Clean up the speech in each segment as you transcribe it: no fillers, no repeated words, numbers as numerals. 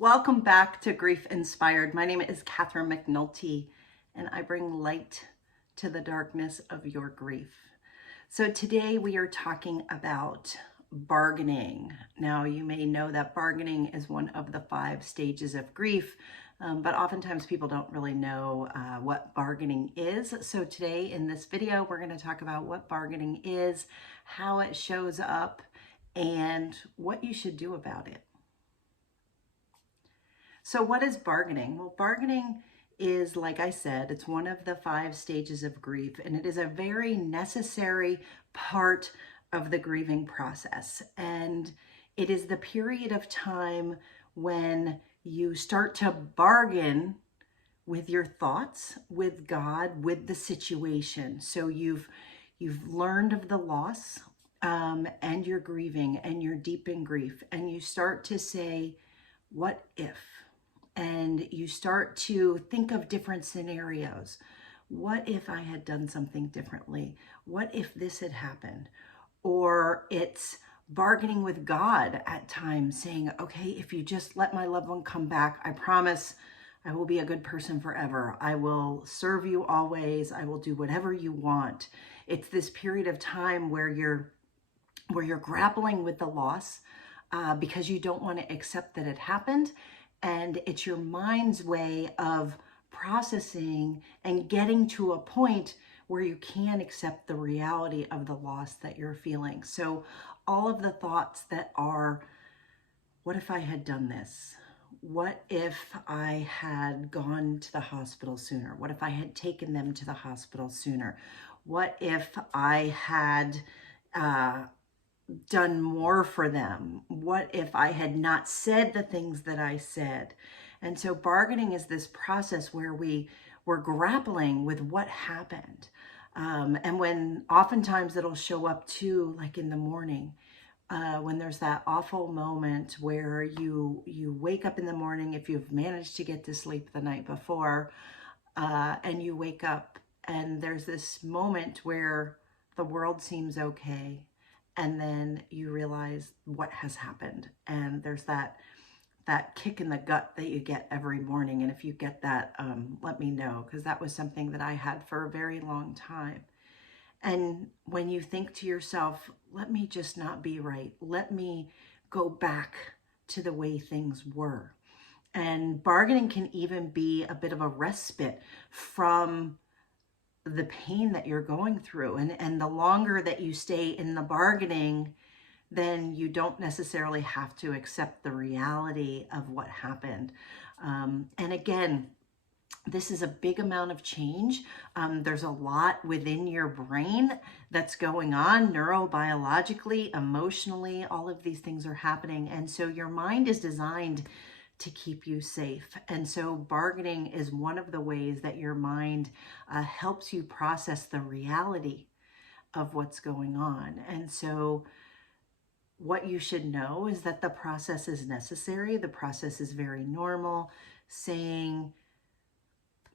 Welcome back to Grief Inspired. My name is Catherine McNulty, and I bring light to the darkness of your grief. So today we are talking about bargaining. Now, you may know that bargaining is one of the 5 stages of grief, but oftentimes people don't really know what bargaining is. So today in this video, we're going to talk about what bargaining is, how it shows up, and what you should do about it. So what is bargaining? Well, bargaining is, like I said, it's one of the 5 stages of grief, and it is a very necessary part of the grieving process. And it is the period of time when you start to bargain with your thoughts, with God, with the situation. So you've learned of the loss, and you're grieving, and you're deep in grief, and you start to say, what if? And you start to think of different scenarios. What if I had done something differently? What if this had happened? Or it's bargaining with God at times, saying, okay, if you just let my loved one come back, I promise I will be a good person forever. I will serve you always. I will do whatever you want. It's this period of time where you're grappling with the loss because you don't want to accept that it happened. And it's your mind's way of processing and getting to a point where you can accept the reality of the loss that you're feeling. So all of the thoughts that are, what if I had done this? What if I had gone to the hospital sooner? What if I had taken them to the hospital sooner? What if I had done more for them? What if I had not said the things that I said? And so bargaining is this process where we're grappling with what happened. And when oftentimes it'll show up too, like in the morning, when there's that awful moment where you wake up in the morning, if you've managed to get to sleep the night before, and you wake up and there's this moment where the world seems okay. And then you realize what has happened. And there's that kick in the gut that you get every morning. And if you get that, let me know, because that was something that I had for a very long time. And when you think to yourself, let me just not be right. Let me go back to the way things were. And bargaining can even be a bit of a respite from the pain that you're going through. And the longer that you stay in the bargaining, then you don't necessarily have to accept the reality of what happened. And again, this is a big amount of change. There's a lot within your brain that's going on neurobiologically, emotionally, all of these things are happening. And so your mind is designed to keep you safe. And so bargaining is one of the ways that your mind helps you process the reality of what's going on. And so what you should know is that the process is necessary. The process is very normal. Saying,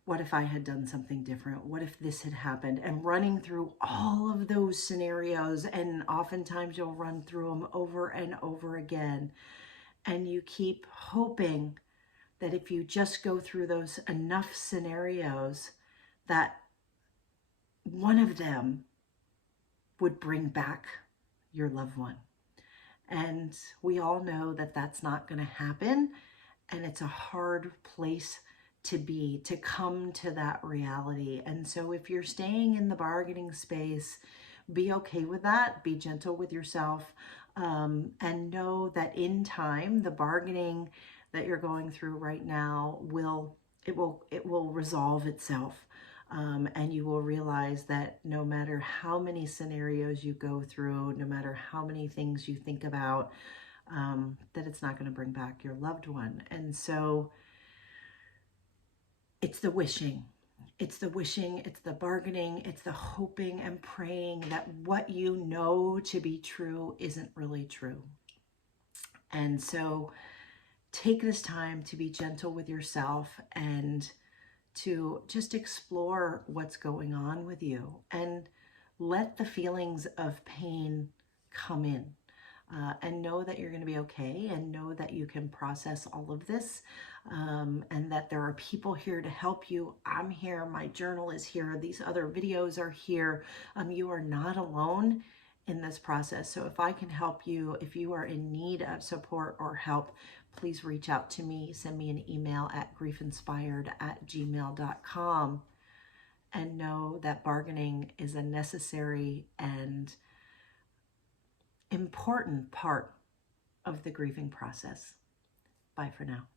what if I had done something different? What if this had happened? And running through all of those scenarios. And oftentimes you'll run through them over and over again. And you keep hoping that if you just go through those enough scenarios, that one of them would bring back your loved one. And we all know that that's not going to happen. And it's a hard place to be, to come to that reality. And so if you're staying in the bargaining space, be okay with that. Be gentle with yourself. And know that in time, the bargaining that you're going through right now will resolve itself. And you will realize that no matter how many scenarios you go through, no matter how many things you think about, that it's not going to bring back your loved one. And so it's the wishing. It's the wishing, it's the bargaining, it's the hoping and praying that what you know to be true isn't really true. And so take this time to be gentle with yourself and to just explore what's going on with you and let the feelings of pain come in. and know that you're going to be okay, and know that you can process all of this, and that there are people here to help you. I'm here. My journal is here. These other videos are here. You are not alone in this process. So if I can help you, if you are in need of support or help, please reach out to me. Send me an email at griefinspired@gmail.com, and know that bargaining is a necessary and important part of the grieving process. Bye for now.